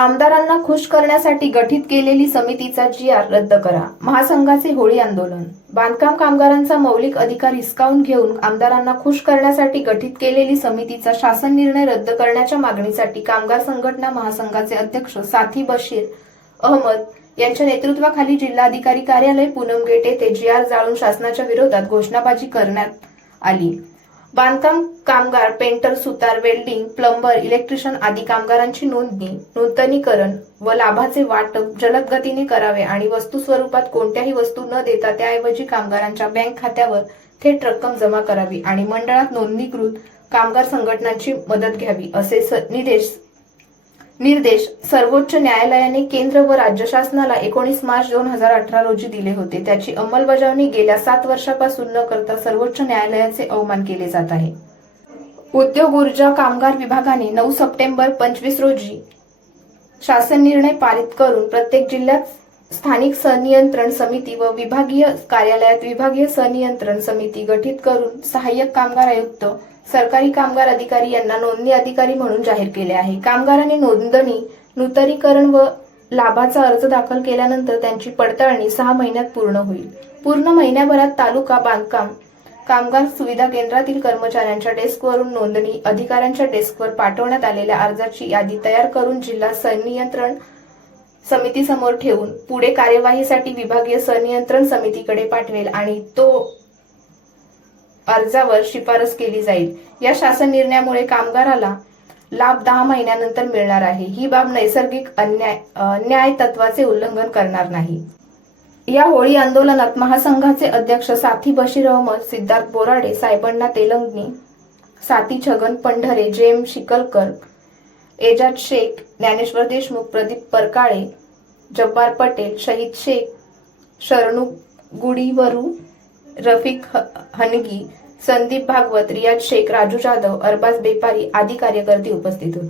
आमदारांना खुश करण्यासाठी गठीत केलेली समितीचा जी आर रद्द करा. महासंघाचे होळी आंदोलन. बांधकाम कामगारांचा मौलिक अधिकार हिसकावून घेऊन आमदारांना खुश करण्यासाठी गठीत केलेली समितीचा शासन निर्णय रद्द करण्याच्या मागणीसाठी कामगार संघटना महासंघाचे अध्यक्ष साथी बशीर अहमद यांच्या नेतृत्वाखाली जिल्हाधिकारी कार्यालय पूनम गेट येथे जी आर जाळून शासनाच्या विरोधात घोषणाबाजी करण्यात आली. बांधकाम कामगार पेंटर सुतार वेल्डिंग प्लंबर इलेक्ट्रिशियन आदी कामगारांची नोंदणी नूतनीकरण व लाभाचे वाटप जलद गतीने करावे आणि वस्तू स्वरूपात कोणत्याही वस्तू न देता त्याऐवजी कामगारांच्या बँक खात्यावर थेट रक्कम जमा करावी आणि मंडळात नोंदणीकृत कामगार संघटनांची मदत घ्यावी असे स- निर्देश सर्वोच्च न्यायालयाने केंद्र व राज्य शासनाला एकोणीस मार्च दोन हजार अठरा रोजी दिले होते. त्याची अंमलबजावणी गेल्या सात वर्षापासून न करता सर्वोच्च न्यायालयाचे अवमान केले जात आहे. उद्योग ऊर्जा कामगार विभागाने नऊ सप्टेंबर पंचवीस रोजी शासन निर्णय पारित करून प्रत्येक जिल्ह्यात स्थानिक सनियंत्रण समिती व विभागीय कार्यालयात विभागीय सनियंत्रण समिती गठीत करून सहाय्यक कामगार आयुक्त सरकारी कामगार अधिकारी यांना नोंदणी अधिकारी म्हणून जाहीर केले आहे. कामगारांनी नोंदणी नूतनीकरण व लाभाचा अर्ज दाखल केल्यानंतर त्यांची पडताळणी सहा महिन्यात पूर्ण होईल. पूर्ण महिन्याभरात तालुका बांधकाम कामगार सुविधा केंद्रातील कर्मचाऱ्यांच्या डेस्कवरून नोंदणी अधिकाऱ्यांच्या डेस्कवर पाठवण्यात आलेल्या अर्जाची यादी तयार करून जिल्हा संनियंत्रण समितीसमोर ठेवून पुढे कार्यवाहीसाठी विभागीय संनियंत्रण समितीकडे पाठवेल आणि तो अर्जावर शिफारस केली जाईल. या शासन निर्णयामुळे कामगाराला लाभ दहा महिन्यानंतर मिळणार आहे. ही बाब नैसर्गिक अन्याय न्याय तत्वाचे उल्लंघन करणार नाही. या होळी आंदोलनात महासंघाचे अध्यक्ष साथी बशीर अहमद सिद्धार्थ बोराडे सायबण्णा तेलंगणी साथी छगन पंढरे जेम शिकलकर एजाज शेख ज्ञानेश्वर देशमुख प्रदीप परकाळे जब्बार पटेल शहीद शेख शरणू गुडीवरू रफिक ह- हनगी संदीप भागवत रियाज शेख राजू जाधव अरबाज बेपारी आदी कार्यकर्ते उपस्थित होते.